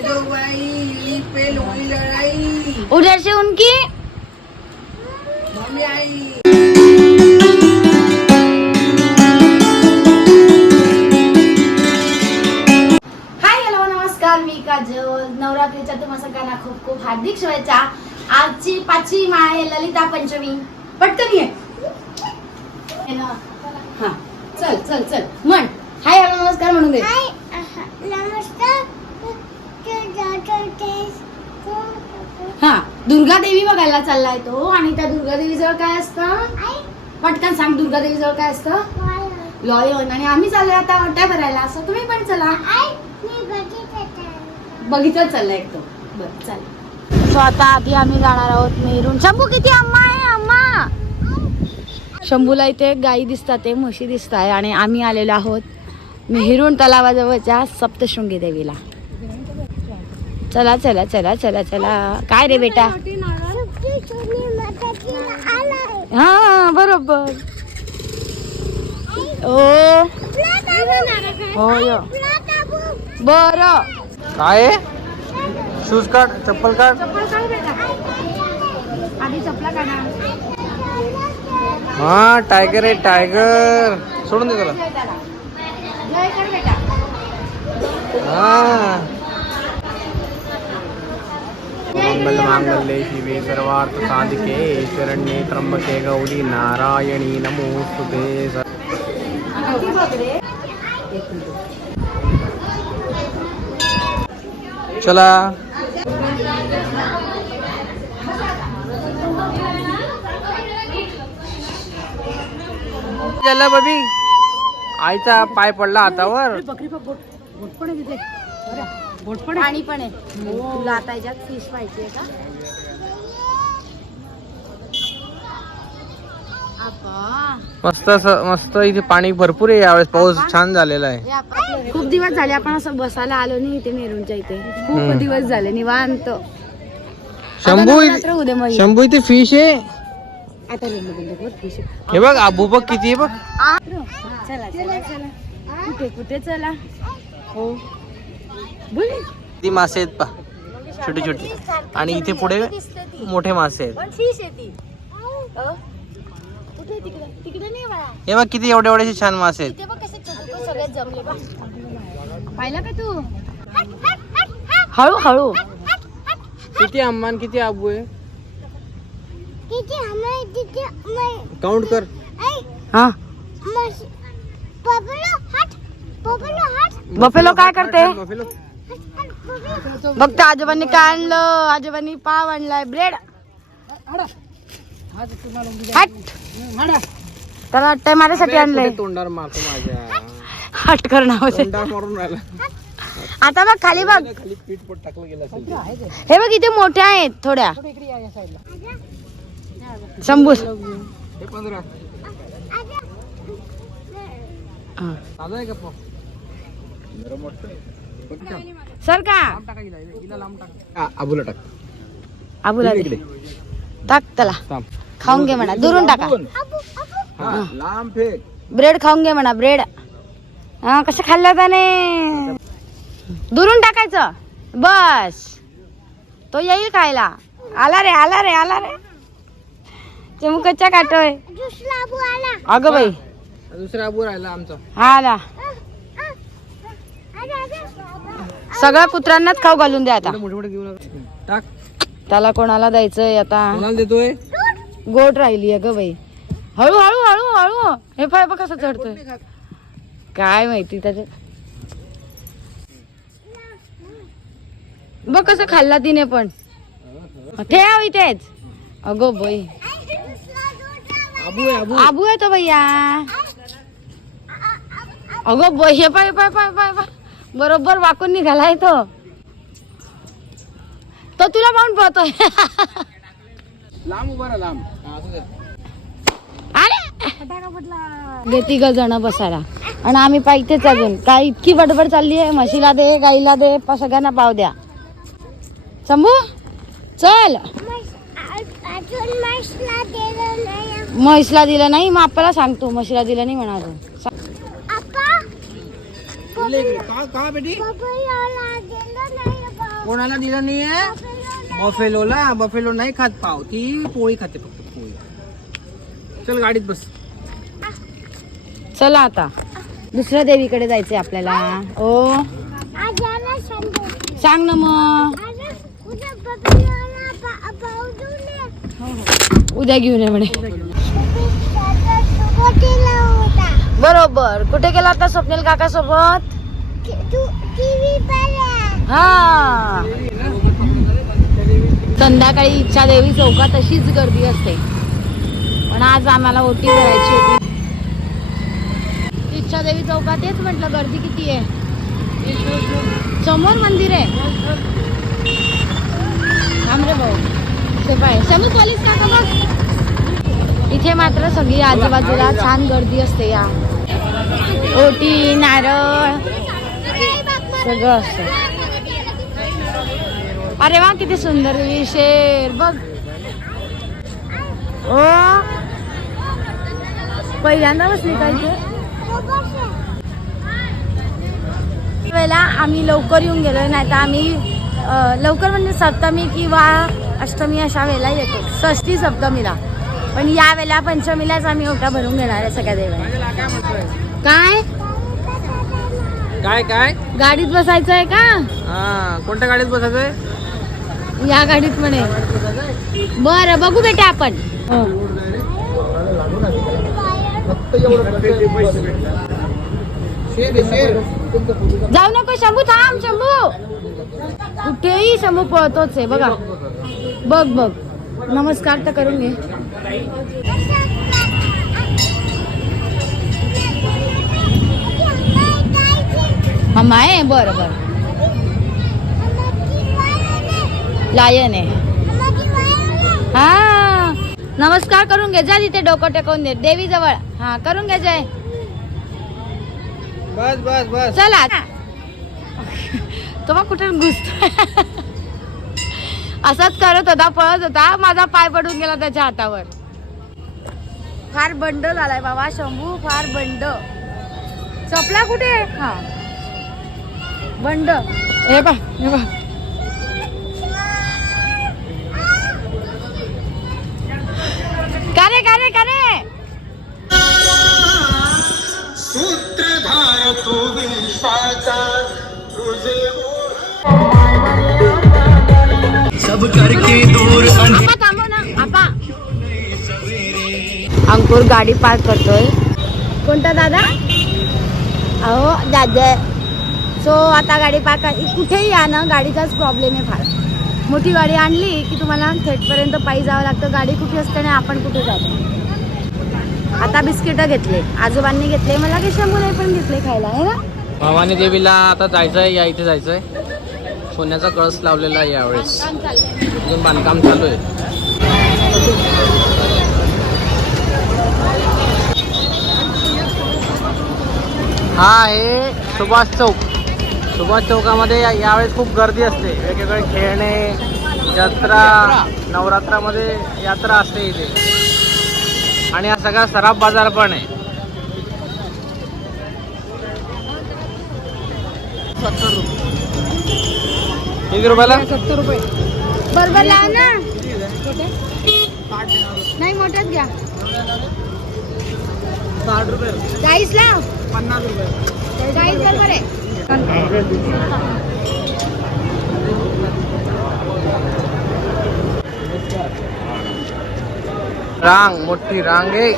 भाई पे लोई लड़ाई उधर से उनकी मम्मी आई. हाय हॅलो नमस्कार. मी काजल. नवरात्रीच्या तुम्हा सगळ्यांना खूप खूप हार्दिक शुभेच्छा. आजची पाचवी माळ आहे ललिता पंचमी. पटकन ये. हे ना. हा. चल चल चल. म्हण. हाय हॅलो नमस्कार म्हणून दे हा दुर्गा देवी बघायला चाललाय तो. आणि त्या दुर्गा देवी जवळ काय असतं? पटकन सांग दुर्गा देवी जवळ काय असतं? लॉयन. आणि आम्ही चाललोय आता ओट्या भरायला. असं तुम्ही पण चला. बघितलं चाललंय. तो. बरं चालेल. सो आता आधी आम्ही जाणार आहोत मेरून शंभू किती अम्मा आहे? अम्मा. शंभूला इथे गाई दिसतात ते म्हशी दिसत आहे आणि आम्ही आलेलो आहोत मेहरून तलावाजवळच्या सप्तशृंगी देवीला. चला चला चला चला चला. काय रे बेटा? हा बरोबर. ओ. हो यो. बरं. काय शूज काढ चप्पल काढ. हा टायगर आहे टायगर सोडून दे त्याला. जय कर बेटा. हा. मंगल मांगल्ये शिवे सर्वार्थ शरण्ये त्र्यम्बके गौरी नारायणी नमोस्तुते चला। झालं बबी। आईचा पाय पडला हातावर. पाणी पण आहे. तुला आता याच्यात फिश पाहिजे का. मस्त असं मस्त इथे पाणी भरपूर आहे यावेळेस पाऊस छान झालेला आहे. खूप दिवस झाले आपण असं बसायला आलो नाही इथे मेरूनच्या इथे. खूप. दिवस झाले निवांत. शंभू शंभू इथे फिश आहे. हे बघ आबू बघ किती आहे बघ. चला. कुठे कुठे चला? हो. ती मासे आहेत पा छोटे छोटे. आणि इथे पुढे मोठे मासे आहेत. पण फिश आहे ती अ? कुठे तिकडे तिकडे नाही बाळा हे बघ किती एवढे एवढेसे छान मासे आहेत. इथे बघ कसे छोटे सगळे जमले बघ पाहिलं का तू हळू हळू किती अम्मान किती आबू आहे? काउंट कर. हा. बफेलो काय करते? बफेलो. बघ त्या आजोबांनी काय आणलं. आजोबांनी पाव आणलाय. ब्रेड. हट. त्याला वाटतंय माझ्यासाठी आणलंय. कुठे तोंडावर मारतो माझ्या? हट मारून राहिला. आता बघ खाली बघ. खाली पीठ पोट टाकलं गेलं हे बघ इथे मोठ्या आहेत थोड्या. शंभू. पंधरा. सर का? आबूला टाक. आबूला दे. इकडे. टाक त्याला. थांब. खाऊन घे म्हणा दुरून टाका. हा, लांब फेक. ब्रेड खाऊन घे म्हणा ब्रेड. हा कसं खाल्लं त्याने? दुरून टाकायचं. बस. तो येईल खायला. आला रे आला रे आला रे. चिमुकच्या काटोय. अगं बाई. दुसरा आबू राहिला आमचा. हा आला. सगळ्या कुत्र्यांनाच खाऊ घालून द्या आता. मोठे मोठे घेऊन आला. टाक. त्याला कोणाला द्यायचंय आता? कोणाला देतोय? गोड राहिली आहे ग बाई. हळू हळू हळू हळू. हे पाय बघ कसं चढतोय. काय माहिती त्याच. बघ कसं खाल्ला तिने पण. ठेव इथेच. अगो बाई. आबू आहे आबू. आबू आहे तो भैया. अगो बाई हे पाय पाय पाय पाय पाय. बरोबर वाकून निघालाय तो. तो तुला पाहून पळतोय. लांब उभा. अरे! तिघ जण बसायला. आणि आम्ही पाहिजेच अजून. काय इतकी बडबड चालली आहे? म्हशीला दे गाईला दे सगळ्यांना पाव द्या. शंभू चल. म्हशीला दिलं नाही मग आपल्याला सांगतो म्हशीला दिलं नाही म्हणा इकडे, इकडे. का का बेटी? कोणाला दिलं नाहीये? बफेलोला बफेलो नाही खात पाव. ती पोळी खाते फक्त पोळी. चल गाडीत बस. चला आता. दुसऱ्या देवीकडे जायचंय आपल्याला. ओ. सांग ना मग. उद्या घेऊन ये म्हणे. बरोबर. कुठे गेला आता स्वप्नील काका सोबत हा. संध्याकाळी इच्छा देवी चौकात अशीच गर्दी असते. पण आज आम्हाला ओटी भरायची होती. इच्छा देवी चौकात तेच म्हटलं गर्दी किती आहे? समोर मंदिर आहे. थांब रे भाऊ. पोलीस काका बघ? इथे मात्र सगळी आजूबाजूला छान गर्दी असते या. ओटी नारळ सगळं असतं अरे वा किती सुंदर शेर बघ. ओ. पहिल्यांदा बसली इथे? वेळेला आम्ही लवकर येऊन गेलो नाही तर आम्ही लवकर म्हणजे सप्तमी किंवा अष्टमी अशा वेळेला येतो. षष्टी सप्तमीला. पण या वेळेला पंचमीलाच आम्ही ओटा भरून घेणार आहे सगळ्या देवाला. काय? काय काय? गाडीत बसायचं आहे का? हा कोणत्या गाडीत बसायचंय? या गाडीत म्हणे. बरं बघू बेटा आपण. हो. जाऊ नको शंभू थांब शंभू. कुठेही शंभू पळतोच आहे बघा. बघ बघ. नमस्कार तर करून घे. मम्मा आहे? बरं बरं. लायन आहे. हा. नमस्कार करून घे. जा तिथे डोकं टेकवून दे. देवी जवळ. हा करून घे जय. बस बस बस. चला. तो मग कुठे घुसतो. असाच करत होता पळत होता. माझा पाय पडून गेला त्याच्या हातावर. फार बंड झालाय बाबा शंभू. फार बंड. चपला कुठे? हा. बंड. हे बा हे बा का रे का रे का रे आपा थांबव ना आपा. अंकुर गाडी पार्क करतोय. कोणता दादा? अहो दादा. सो आता गाडी पार्क कुठेही या ना गाडीचाच प्रॉब्लेम आहे फार. मोठी गाडी आणली की तुम्हाला थेटपर्यंत पायी जावं लागतं. गाडी कुठे असते आणि आपण कुठे जातो? आता बिस्किटं घेतले. आजोबांनी घेतले. मला की शंभूने पण घेतले खायला. आहे ना? भवानी देवीला आता जायचंय. या इथे जायचंय. सोन्याचा कळस लावलेला आहे यावेळेस. अजून बांधकाम चालू आहे. हा आहे सुभाष चौक. सुभाष चौकामध्ये या- यावेळेस खूप गर्दी असते. वेगवेगळे खेळणे जत्रा नवरात्रामध्ये यात्रा असते इथे. आणि हा सगळा सराफ बाजार पण आहे. किती रुपयाला? सत्तर रुपये. बरोबर लाव ना. नाही मोठ्याच घ्या. साठ रुपये. चाळीस लाव पन्नास रुपये. चाळीस बरोबर आहे. रांग मोठी रांग आहे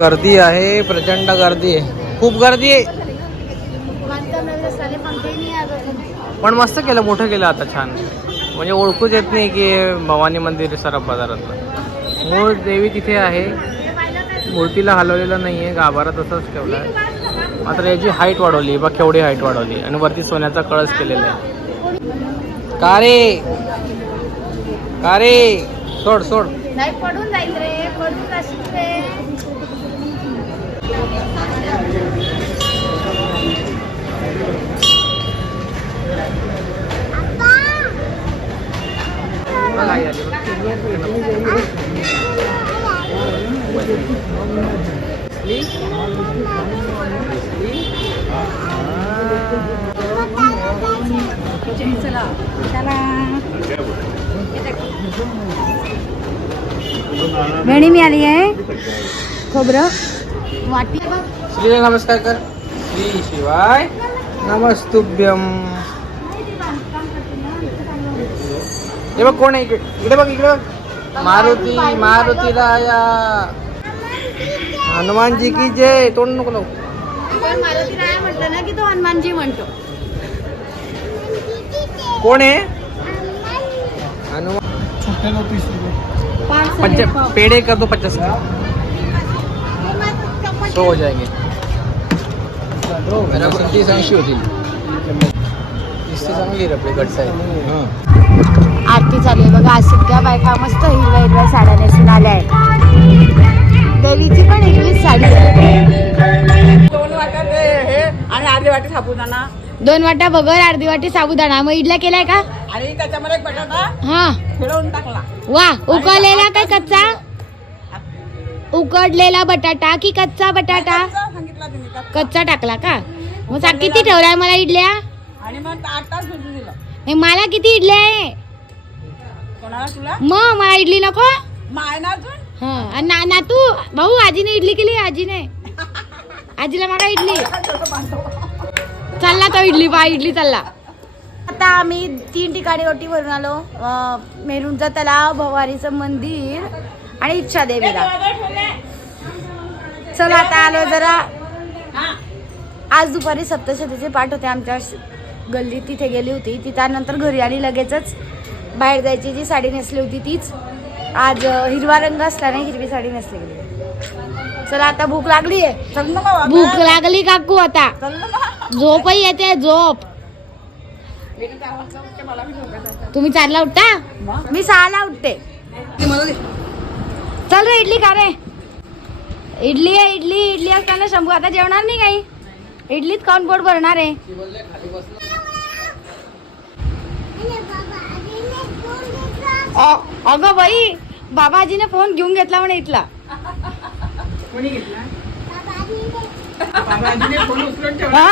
गर्दी आहे प्रचंड गर्दी आहे. खूप गर्दी आहे. पण मस्त केलं मोठं केलं आता छान. म्हणजे ओळखूच येत नाही की भवानी मंदिर सराफ बाजारातलं. मूळ देवी तिथे आहे. मूर्तीला हलवलेलं नाही आहे गाभारा तसंच ठेवला आहे. मात्र याची हाईट वाढवली बघ केवढी हाईट वाढवली. आणि वरती सोन्याचा कळस केलेला आहे. का रे का रे सोड सोड. नाही पडून जाईल रे. पडून वेणी आली आहे. खोबरं. वाटी. श्री नमस्कार कर. श्री शिवाय. नमस्तुभ्यम. हे बघ कोण आहे इकडे? इकडे बघ इकडे बघ. मारुती मारुतीला या हनुमानजी की जय. तोंड नको मारुती राया म्हटलं ना की तो हनुमानजी म्हणतो. कोण आहे? हनुमान. पाच पंच साडे पाव. पेड़े कर दो पचास का सौ हो जाएंगे। को चांगली साईड आरती चालू आहे बघा आज सगळ्या बायका मस्त हिरव्या हिरव्या साड्या नेसून आल्या आहेत. देवीची पण हिरवीच साडी. दोन वाट्यात हे आणि अर्धी वाटी साबुदाणा. दोन वाटा बगर अर्धी वाटी साबुदाणा. मग इडल्या केलाय का? आणि त्याच्यामध्ये एक बटाटा हा. फिरवून टाकला. वा उकळलेला काय कच्चा? उकडलेला बटाटा की कच्चा बटाटा? कच्चा सांगितला तुम्ही कच्चा. कच्चा टाकला का? मग सा- किती ठेवलाय मला इडल्या? आणि मग आठ तास भिजू दिलं. नाही, मला किती इडल्या आहे? कोणाला तुला? मग मला इडली नको? माय ना अजून? हा आणि ना ना तू? भाऊ आजीने इडली केली आजीने. आजीला मागा इडली. चालला तो इडली बा इडली चालला. आता आम्ही तीन ठिकाणी ओटी भरून आलो. अं, मेरूणचा तलाव भवानीचं मंदिर आणि इच्छा देवीला चला आता आलो जरा. आज दुपारी सप्तशतीचे पाठ होते आमच्या गल्लीत तिथे गेली होती. ती त्यानंतर घरी आली लगेचच. बाहेर जायची जी साडी नेसली होती तीच. आज हिरवा रंग असल्याने हिरवी साडी नेसली गेली. चला आता भूक लागली आहे. भूक लागली काकू आता. झोपही येते झोप. तुम्ही चारला उठता? मी सहाला उठते. ती मला दे. चल रे इडली खा रे. इडली आहे इडली इडली असताना शंभू आता जेवणार नाही काही? इडलीत खाऊन पोट भरणार आहे? अगं बाई बाबाजीने फोन घेऊन घेतला म्हणे इथला. कोणी घेतला? बाबाजीने फोन उचलून ठेवला.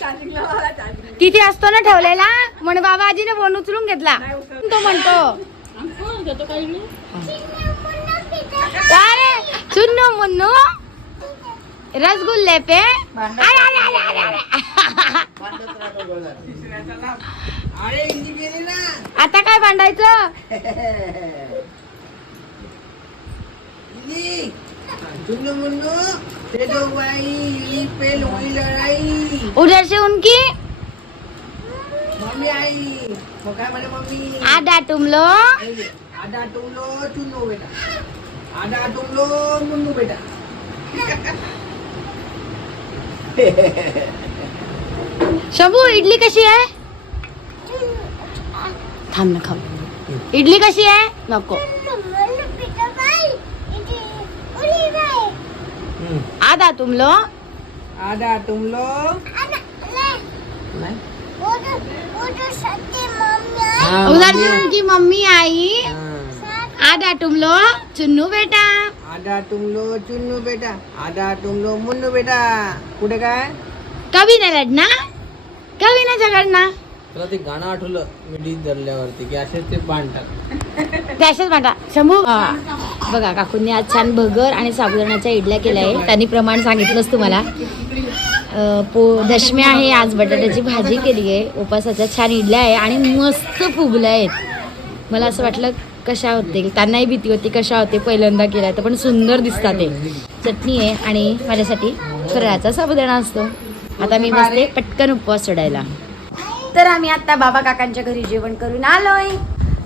चार्जिंगला लावला, चार्जिंगला. तिथे असतो ना ठेवलेला? म्हणे बाबाजीने फोन उचलून घेतला. तो म्हणतो. अरे सुन्नो मुन्नू। रसगुल्ले पे। अरे, अरे, अरे, अरे, अरे. आता काय भांडायचं? ते उधर से उनकी। मम्मी आई वो काय म्हणे मम्मी आधा तुम लो आधा तुम लो बेटा आधा तुम लो मुन्नू बेटा। शंभू इडली कशी आहे? थांब ना खाऊ. इडली कशी आहे? नको. आधा तुम लो. आधा तुम लो। उधर से उनकी मम्मी. आई. आधा तुम लो. चुन्नू बेटा. आधा तुम लो चुन्नू बेटा. आधा तुम लो मुन्नू बेटा. कुठे काय? कभी नाही लढना कभी नाही झगडना? तुला ते गाणं आठवलं मिडी धरल्यावरती की असेच ते बांधतात त्याच्याच म्हणता शंभू बघा काकूंनी आज छान भगर आणि साबुदाण्याच्या इडल्या केल्या आहे त्यांनी प्रमाण सांगितलंच तुम्हाला. पो दशम्या आहे आज बटाट्याची भाजी केली आहे. उपासाच्या छान इडल्या आहे आणि मस्त फुगल्या आहेत. मला असं वाटलं कशा होते त्यांनाही भीती होती कशा होते पहिल्यांदा केल्या तर पण सुंदर दिसतात ते. चटणी आहे आणि माझ्यासाठी फराळाचा साबुदाणा असतो. आता मी बसते पटकन उपवास सोडायला. तर आम्ही आता बाबा काकांच्या घरी जेवण करून आलोय.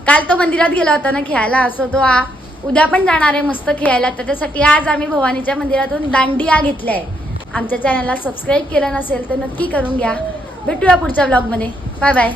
काल तो मंदिरात गेला होता ना खेळायला असो तो आ उद्या पण जाणार आहे मस्त खेळायला. त्याच्यासाठी आज आम्ही भवानीच्या मंदिरातून दांडिया घेतल्या. आहे आमच्या चॅनलला सबस्क्राईब केलं नसेल तर नक्की करून घ्या. भेटूया पुढच्या ब्लॉगमध्ये बाय बाय